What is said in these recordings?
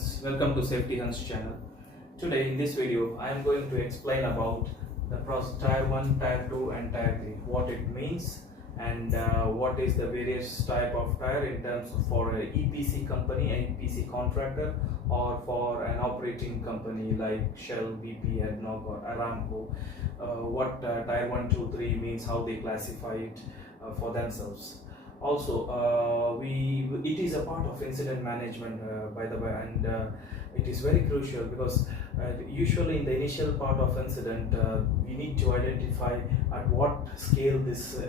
friends, welcome to Safety Hunts channel. Today in this video I am going to explain about the Tier 1, Tier 2 and Tier 3, what it means and what is the various type of tire in terms of for an EPC company, an EPC contractor, or for an operating company like Shell, BP, ADNOC or Aramco. What Tier 1, 2, 3 means, how they classify it for themselves. Also, it is a part of incident management, by the way, and it is very crucial because usually in the initial part of incident, we need to identify at what scale this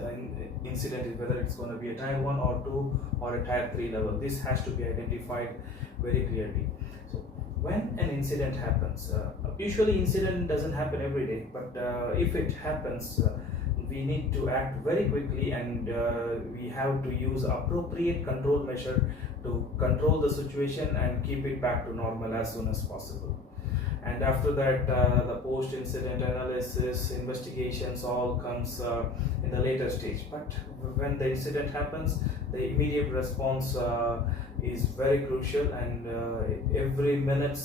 incident is, whether it's going to be a Tier 1 or 2 or a Tier 3 level. This has to be identified very clearly. So when an incident happens, usually incident doesn't happen every day, but if it happens, we need to act very quickly, and we have to use appropriate control measure to control the situation and keep it back to normal as soon as possible. And after that, the post-incident analysis, investigations all comes in the later stage. But when the incident happens, the immediate response is very crucial, and every minute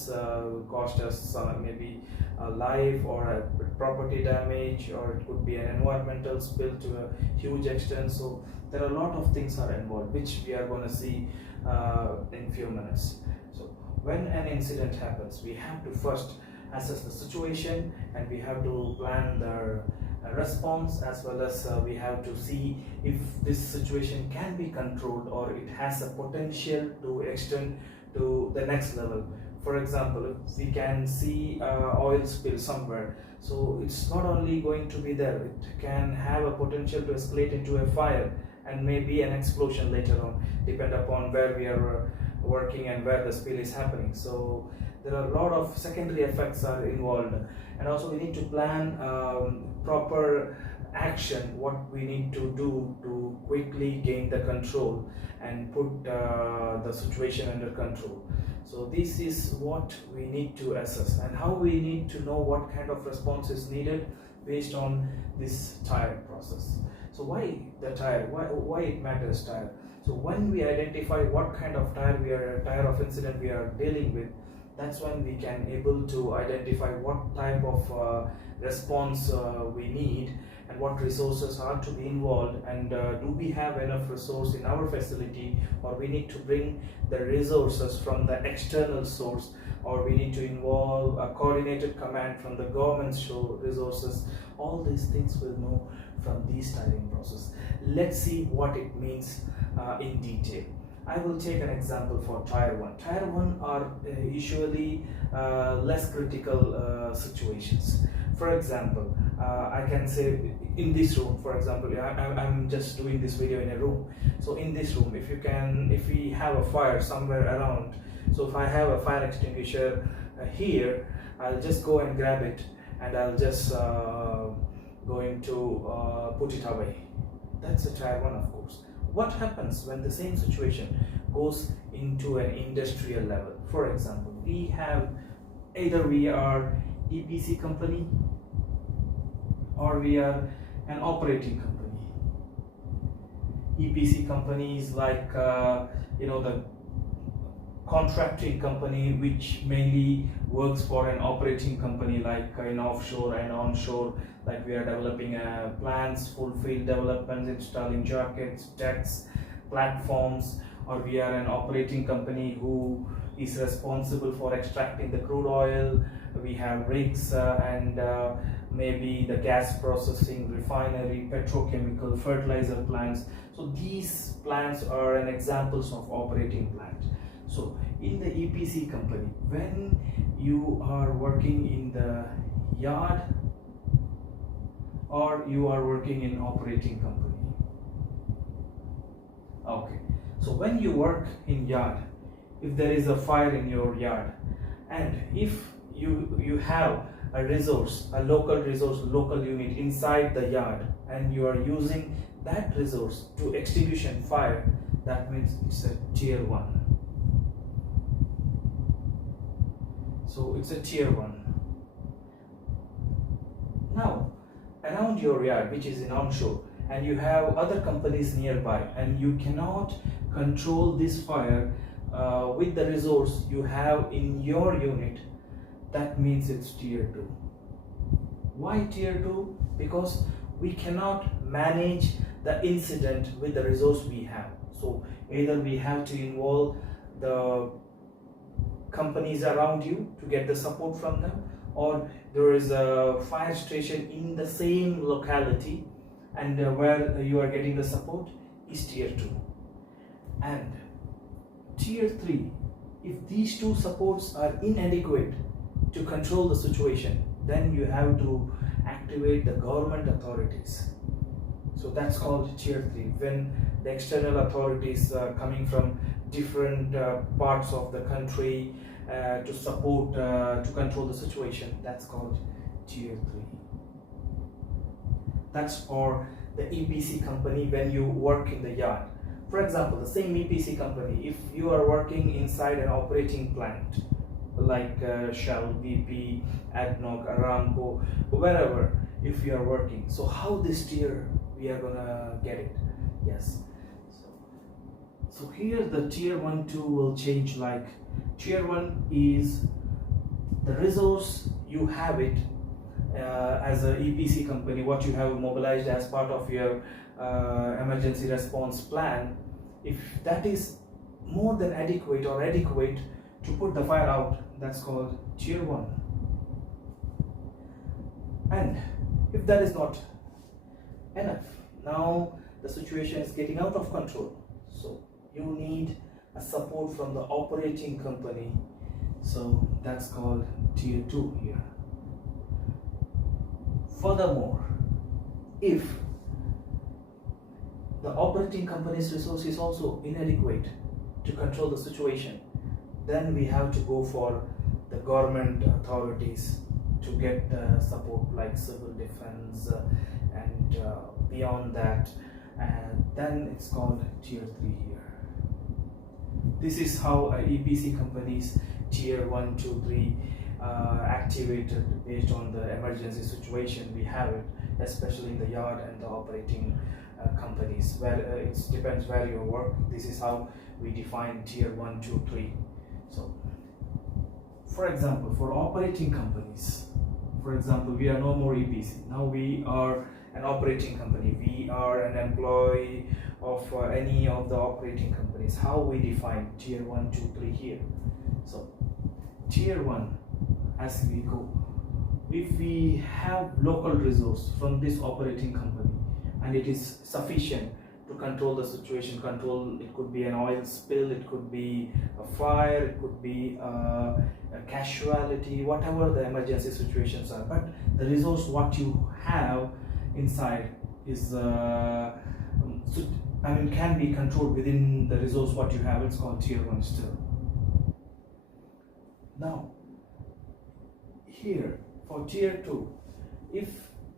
cost us maybe a life or a property damage, or it could be an environmental spill to a huge extent. So there are a lot of things are involved, which we are going to see in few minutes. So when an incident happens, we have to first assess the situation, and we have to plan the response, as well as we have to see if this situation can be controlled or it has a potential to extend to the next level. For example, if we can see oil spill somewhere, so it's not only going to be there, it can have a potential to escalate into a fire and maybe an explosion later on, depend upon where we are working and where the spill is happening. So there are a lot of secondary effects are involved, and also we need to plan proper action, what we need to do to quickly gain the control and put the situation under control. So this is what we need to assess, and how we need to know what kind of response is needed based on this tire process. So why the tire? Why it matters tire? So when we identify what kind of tire of incident we are dealing with, that's when we can able to identify what type of response we need and what resources are to be involved, and do we have enough resource in our facility, or we need to bring the resources from the external source, or we need to involve a coordinated command from the government resources. All these things we'll know from these tiring process. Let's see what it means in detail. I will take an example for Tier 1. Tier 1 are usually less critical situations. For example, I can say in this room, for example, I'm just doing this video in a room. So in this room, if we have a fire somewhere around, so if I have a fire extinguisher here, I'll just go and grab it, and I'll just going to put it away. That's a Tier 1, of course. What happens when the same situation goes into an industrial level? For example, either we are EPC company or we are an operating company. EPC companies like the contracting company, which mainly works for an operating company, like in offshore and onshore, like we are developing plants, full field developments, installing jackets, decks, platforms, or we are an operating company who is responsible for extracting the crude oil. We have rigs and maybe the gas processing, refinery, petrochemical, fertilizer plants. So these plants are an examples of operating plant. So in the EPC company, when you are working in the yard or you are working in operating company. Okay, so when you work in yard, if there is a fire in your yard, and if you have a resource, a local resource, local unit inside the yard, and you are using that resource to extinguish a fire, that means it's a Tier 1. So it's a Tier 1. Now, around your yard, which is in onshore, and you have other companies nearby, and you cannot control this fire with the resource you have in your unit, that means it's tier 2. Why tier 2? Because we cannot manage the incident with the resource we have. So either we have to involve the companies around you to get the support from them, or there is a fire station in the same locality and where you are getting the support, is tier 2. And tier 3, if these two supports are inadequate to control the situation, then you have to activate the government authorities. So that's called tier 3, when the external authorities are coming from different parts of the country to support, to control the situation. That's called tier 3. That's for the EPC company when you work in the yard. For example, the same EPC company, if you are working inside an operating plant like Shell, BP, ADNOC, Aramco, wherever, if you are working, so how this tier we are gonna get it? Yes, so here the tier 1 2 will change. Like tier 1 is the resource you have it as a EPC company, what you have mobilized as part of your emergency response plan. If that is more than adequate or adequate to put the fire out, that's called tier 1. And if that is not enough, now the situation is getting out of control, so you need a support from the operating company, so that's called tier 2 here. Furthermore, if the operating company's resource is also inadequate to control the situation, then we have to go for the government authorities to get support like civil defense and beyond that, and then it's called tier 3 here. This is how EPC companies tier 1, 2, 3 activated based on the emergency situation we have it, especially in the yard and the operating companies, where it depends where you work. This is how we define tier 1, 2, 3. So for example, for operating companies, for example, we are no more EPC, now we are an operating company, we are an employee of any of the operating companies. How we define tier 1, 2, 3 here? So tier 1, as we go, if we have local resource from this operating company and it is sufficient to control the situation, it could be an oil spill, it could be a fire, it could be a casualty, whatever the emergency situations are, but the resource what you have inside is can be controlled within the resource what you have. It's called tier 1 still. Now here for tier 2, if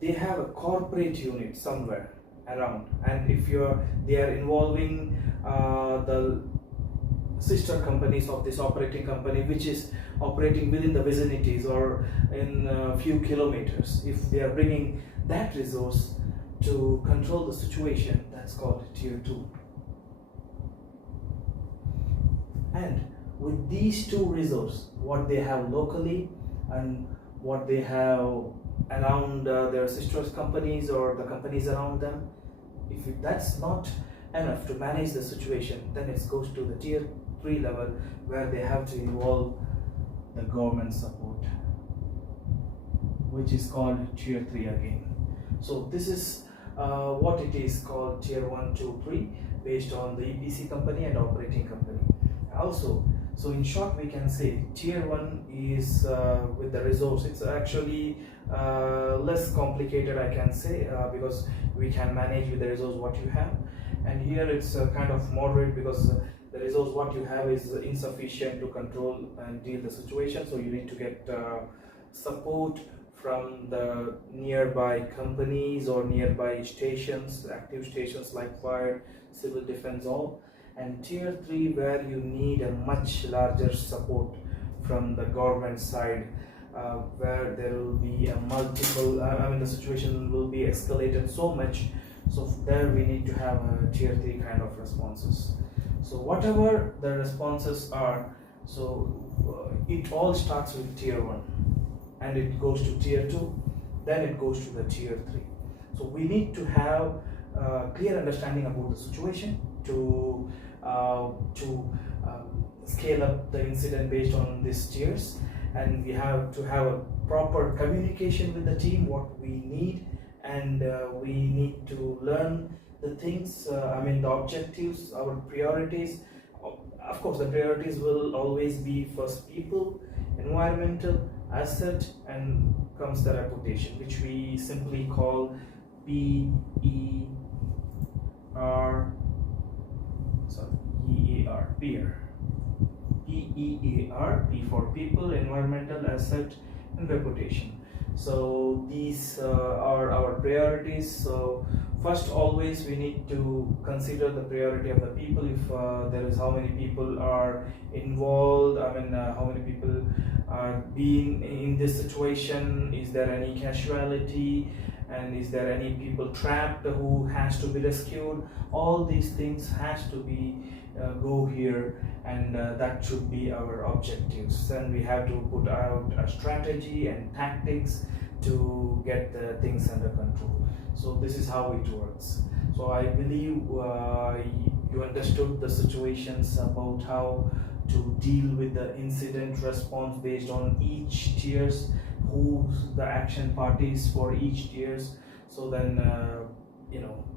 they have a corporate unit somewhere around, and if they are involving the sister companies of this operating company which is operating within the vicinities or in a few kilometers, if they are bringing that resource to control the situation, that's called tier 2. And with these two resources, what they have locally and what they have around their sister companies or the companies around them, if that's not enough to manage the situation, then it goes to the tier 3 level, where they have to involve the government support, which is called tier 3 again. So this is what it is called tier 1, 2, 3 based on the EPC company and operating company. Also, so in short, we can say tier 1 is with the resource. It's actually less complicated, I can say, because we can manage with the resource what you have. And here it's kind of moderate, because the resource what you have is insufficient to control and deal the situation. So you need to get support from the nearby companies or nearby stations, active stations like fire, civil defense, all. And tier 3, where you need a much larger support from the government side, where there will be a multiple, the situation will be escalated so much, so there we need to have a tier 3 kind of responses. So whatever the responses are, so it all starts with tier 1 and it goes to tier 2, then it goes to the tier 3. So we need to have a clear understanding about the situation to scale up the incident based on these tiers, and we have to have a proper communication with the team what we need, and we need to learn the things, the objectives, our priorities. Of course, the priorities will always be first people, environmental, asset, and comes the reputation, which we simply call PER, peer. P for people, environmental, asset, and reputation. So these are our priorities. So first, always we need to consider the priority of the people. If there is how many people are involved, how many people are being in this situation, is there any casualty, and is there any people trapped who has to be rescued. All these things has to be go here, and that should be our objectives. Then we have to put out a strategy and tactics to get the things under control. So this is how it works. So I believe you understood the situations about how to deal with the incident response based on each tiers, who's the action parties for each tiers. So then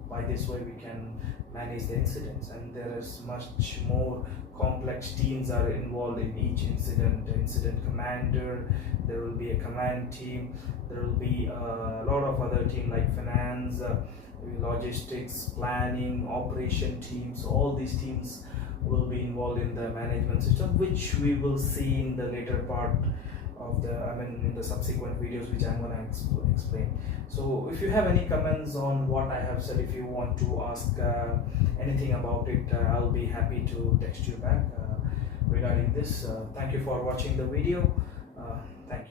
by this way we can manage the incidents, and there is much more complex teams are involved in each incident. The incident commander, there will be a command team, there will be a lot of other teams like finance, logistics, planning, operation teams. All these teams will be involved in the management system, which we will see in the later part of in the subsequent videos, which I'm going to explain. So if you have any comments on what I have said, if you want to ask anything about it, I'll be happy to text you back regarding this. Thank you for watching the video. Thank you.